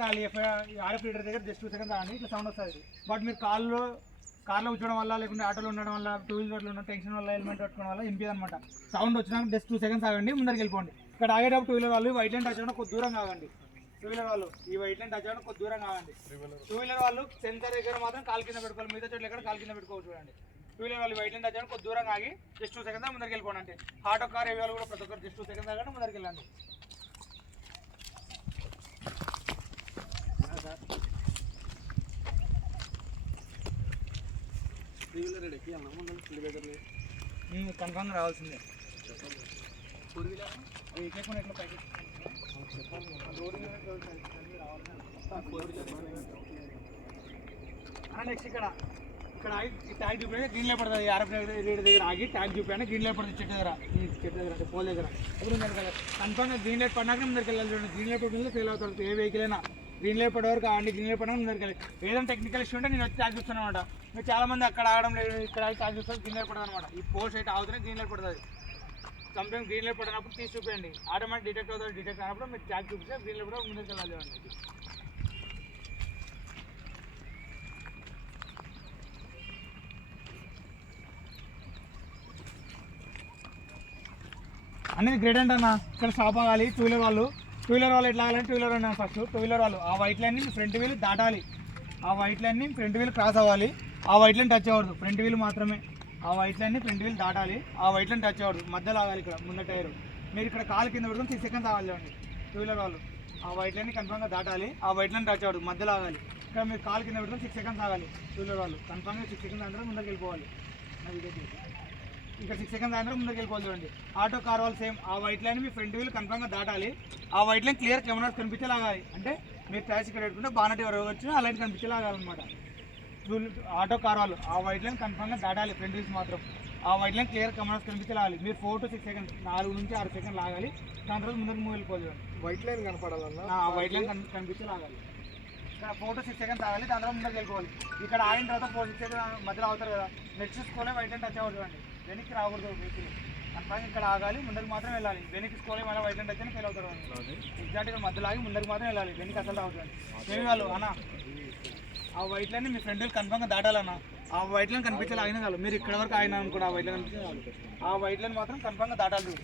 Seconds ఆగాలి. RF litre దగ్గర just 2 seconds ఆగండి, ఇట్లా సౌండ్ వస్తుంది. బట్ మీరు కార్లో కూర్చోవడం వల్ల లేకుంటే ఆటోలో ఉండడం వల్ల టూ వీలర్లో ఉన్న టెన్షన్ వల్ల హెల్మెట్ పెట్టుకోవడం వల్ల ఇంపేది అనమాట. సౌండ్ వచ్చినాక జస్ట్ 2 సెకండ్స్ ఆగండి, ముందరికి వెళ్ళిపోండి. ఇక్కడ ఆగేటప్పుడు టూ వీలర్ వాళ్ళు వైట్ లైన్ టచ్ అవ్వడం కొద్ది దూరం ఆగండి. టూ వీలర్ వాళ్ళు ఈ వైట్ లైన్ టచ్ అవ్వడం కొద్ది దూరం ఆగండి. టూ వీలర్ వాళ్ళు సెన్సర్ దగ్గర మాత్రం కాలు కింద పెట్టుకోవాలి, మిగతా చోట్ల ఎక్కడ కాలు కింద పెట్టుకోవచ్చు. చూడండి టూ వీలర్ వాళ్ళు వైట్ లైన్ టచ్ అవ్వడం కొద్ది దూరం ఆగి జస్ట్ 2 సెకండ్స్ ముందరికి వెళ్ళిపోండి. అంటే ఆటో కార్ ఏవి వాళ్ళు కూడా ప్రతి ఒక్కరు జస్ట్ 2 సెకండ్స్ ఆగండి, ముందరికి వెళ్ళండి. కన్ఫామ్గా రావాల్సిందే. నెక్స్ట్ ఇక్కడ ట్యాగ్ చూపించే గ్రీన్ లైట్ పడుతుంది. ఆర్ఎఫ్ లీటర్ దగ్గర ఆగి ట్యాగ్ చూపించాను, గ్రీన్ లైట్ పడుతుంది చెట్టు దగ్గర, చెట్టు దగ్గర అంటే పోల్ దగ్గర. అప్పుడు ముందరికి కన్ఫామ్గా గ్రీన్ లైట్ పడినాక ముందరికి వెళ్ళాలి. చూడండి గ్రీన్ లైట్ పడిన ఫెయిల్ అవుతుంది ఏ వెహికల్ అయినా. గ్రీన్ లైట్ పడే వరకు ఆగండి, గ్రీన్ లైట్ పడినా ముందరికి వెళ్ళి. ఏదైనా టెక్నికల్ ఇష్యూ ఉంటే నేను వచ్చి ట్యాగ్ చూస్తాను అనమాట. మీరు చాలా మంది అక్కడ ఆగడం లేదు, ఇక్కడ ట్యాగ్ చూస్తారు, గ్రీన్ లైట్ పడదు అనమాట. ఈ పోస్ట్ అయితే ఆగుతూనే గ్రీన్ లైట్ పడుతుంది. సంథింగ్ గ్రీన్ లైట్ పడినప్పుడు తీసి చూపించండి, ఆటోమేటిక్ డిటెక్ట్ అవుతుంది. డిటెక్ట్ అయినప్పుడు మీరు ట్యాగ్ చూపిస్తే గ్రీన్ లైట్ కూడా ముందుకు వెళ్ళాలి అండి. అనేది గ్రేట్ ఏంటన్న. ఇక్కడ స్టాప్ ఆగాలి. టూ వీలర్ వాళ్ళు ఎట్లా ఆగాలంటే టూ వీలర్ ఉన్నాను ఫస్ట్. టూ వీలర్ వాళ్ళు ఆ వైట్ లైన్ని ఫ్రంట్ వీల్ దాటాలి. ఆ వైట్ లైన్ని ఫ్రంట్ వీల్ క్రాస్ అవ్వాలి. ఆ వైట్ లైన్ టచ్ అవ్వదు, ఫ్రంట్ వీల్ మాత్రమే. ఆ వైట్ లైన్ని ఫ్రంట్ వీల్ దాటాలి. ఆ వైట్ లైన్ టచ్ అవ్వదు, మధ్యలో ఆగాలి. ఇక్కడ ముందు టైరు మీరు ఇక్కడ కాలు కింద పెట్టుకుని 6 సెకండ్స్ ఆగాలి. అండి టూ వీలర్ వాళ్ళు ఆ వైట్ లైన్ని కన్ఫామ్గా దాటాలి. ఆ వైట్ లైన్ టచ్ అవ్వదు, మధ్యలో ఆగాలి. ఇక్కడ మీరు కాలు కింద పెట్టుకుని 6 సెకండ్స్ ఆగాలి. టూ వీలర్ వాళ్ళు కన్ఫామ్గా 6 సెకండ్స్ అందరూ ముందుకు వెళ్ళిపోవాలి. ఇక్కడ 6 సెకండ్స్ అందరూ ముందుకు వెళ్ళిపోవాలి. చూడండి ఆటో కార్ వాళ్ళు సేమ్ ఆ వైట్ లైన్ మీ ఫ్రంట్ వీల్ కన్ఫామ్గా దాటాలి. ఆ వైట్ లైన్ క్లియర్ కెమెరాస్ కనిపించేలాగాలి. అంటే మీరు ట్యాక్స్ ఇక్కడ పెట్టుకుంటే బానట్ ఎవరు వచ్చినా ఆ లైన్ కనిపించేలాగాలన్నమాట. ఆటో కార్ వాళ్ళు ఆ వైట్ లైన్ కన్ఫామ్గా దాటాలి, ఫ్రంట్ వీల్స్ మాత్రం. ఆ వైట్ లైన్ క్లియర్ కెమెరాస్ కనిపించేలాగాలి. మీరు 4 to 6 సెకండ్స్ 4 నుంచి 6 సెకండ్లు ఆగాలి. దాని తర్వాత ముందుకు వెళ్ళిపోవాలి. వైట్ లైన్ కనపడాలన్నా ఆ వైట్ లైన్ కనిపించేలాగాలి. ఇక్కడ 4 to 6 సెకండ్స్ ఆగాలి. దాని తర్వాత ముందుకు వెళ్ళిపోవాలి. ఇక్కడ ఆగిన తర్వాత 4 to 6 సెకండ్స్ మధ్యలో అవుతారు కదా, నెక్స్ట్ చూసుకోలే వైట్ లైన్ టచ్ అవ్వదు. అండి వెనక్కి రాకూడదు వెహికల్, కన్ఫామ్గా ఇక్కడ ఆగాలి, ముందుకు మాత్రం వెళ్ళాలి. వెనక్కి తీసుకోవాలి, మళ్ళీ వైట్ లైన్ టచ్ అని ఫెయిల్ అవుతారు. ఎగ్జాక్ట్గా మధ్యలో ఆగి ముందుకు మాత్రం వెళ్ళాలి, వెనక్కి అసలు అవుతుంది. ఏమి వాళ్ళు అన్న ఆ వైట్ లైన్ మీ ఫ్రెండ్ కన్ఫామ్గా దాటాలన్న. ఆ వైట్ లైన్ కనిపించాలి ఆగిన చాలు. మీరు ఇక్కడ వరకు ఆగినా అనుకోండి, ఆ వైట్ లైన్ కనిపించాలి. ఆ వైట్ లైన్ మాత్రం కన్ఫామ్గా దాటాలి.